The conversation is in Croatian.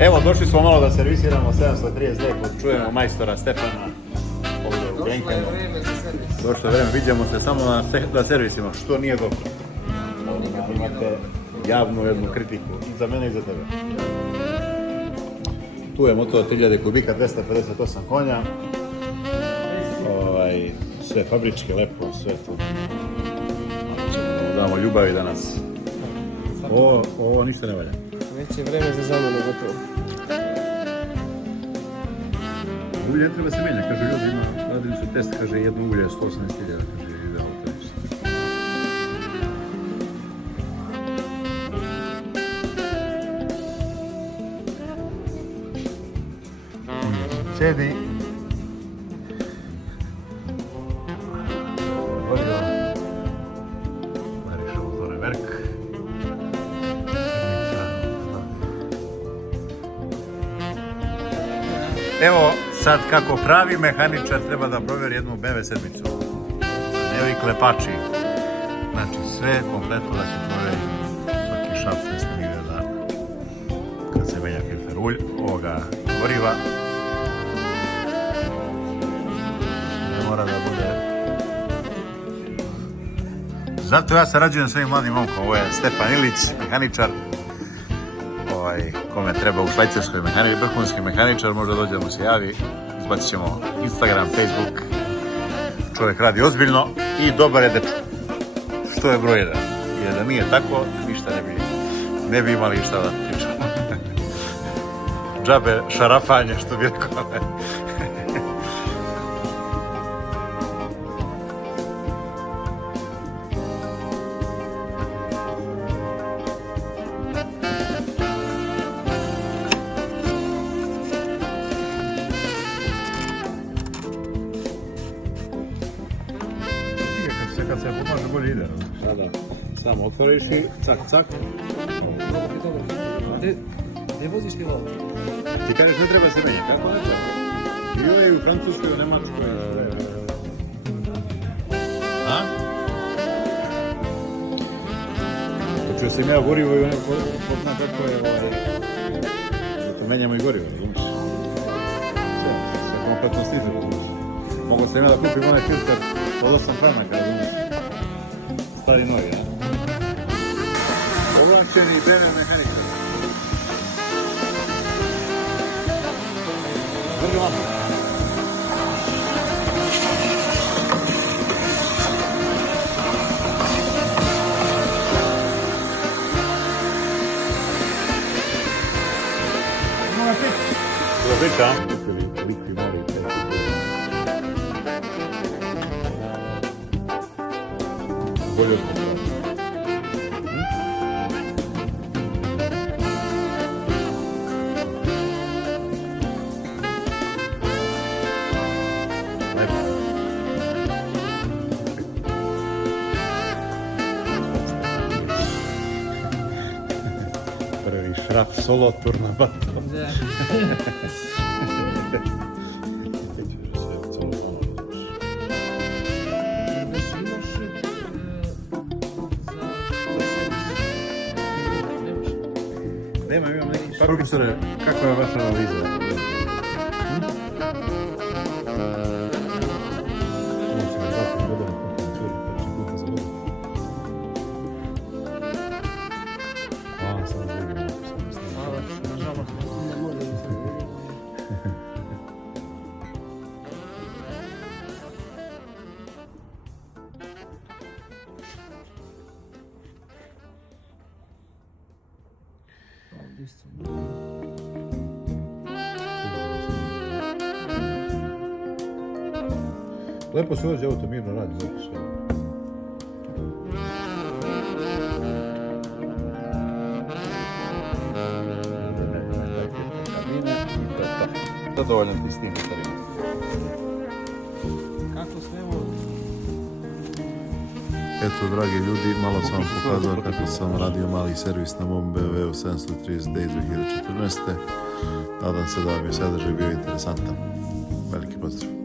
Evo, došli smo malo da servisiramo 730D, čujemo majstora Stefana ovdje u Genkenu. Došlo je vreme, vidimo se samo da servisimo, što nije dobro. Imate javnu jednu kritiku i za mene i za tebe. Tu je motor 3000 kubika, 258 konja. Sve fabričke, lepo, sve to. Damo ljubavi danas. Ovo ništa ne valja. Već je vreme za zamenu gotovo. Ulje ne treba se menja, kaže ljudi radili su test, kaže jedno ulje 118.000, kaže idealno to ništa. Sedi. Evo sad kako pravi mehaničar treba da provjeri jednu BMW sedmicu. Ne ovi klepači. Znači sve kompletno da se provjeri. Svaki šaft ne sme nigde da kad se menja filter ovoga goriva. Ne mora da bude. Zato ja sarađujem s ovim mladim momkom. Ovo je Stefan Ilić, mehaničar. Kome treba u švajcarskoj mehaničar, vrhunski mehaničar, možda dođemo se javi, izbacit ćemo Instagram, Facebook, čovjek radi ozbiljno i dobar je dečko, što je broj 1, jer da nije tako, ništa ne bi imali šta da pričamo. Džabe šarafanje, što bi rekao. Kad se pomaže bolje ide. Sada samo otvoriš i cak cak. Dobro. Gdje voziš ti ovo? Ti kažeš ne treba se menjati, kako ne treba? Bio je u Francuskoj, u Nemačkoj. A? Počeo sam ja gorivo i pozna kako je zato menjamo i gorivo, razumiješ? Sve kompletno stiže. Mogu sam ja da kupim onaj filter od 8 franaka, razumiješ? Stari novi, ja? Ovlačeni BMW mehaničar. Vrlo malo. Moga piti. Bilo piti, a? Likvi mori. Bolje od toga. Prvi šraf solo tur na batom. Imam neki profesore, kakva je vaša analiza? Lepo se vozi auto, mirno radi, lepo sve. Zadovoljan ti s tim starima. Kako sve ovo? Eto, dragi ljudi, malo sam vam pokazao kako sam radio mali servis na mom BMW 730D 2014. Nadam se da vam je sadržaj bio interesantan. Veliki pozdrav.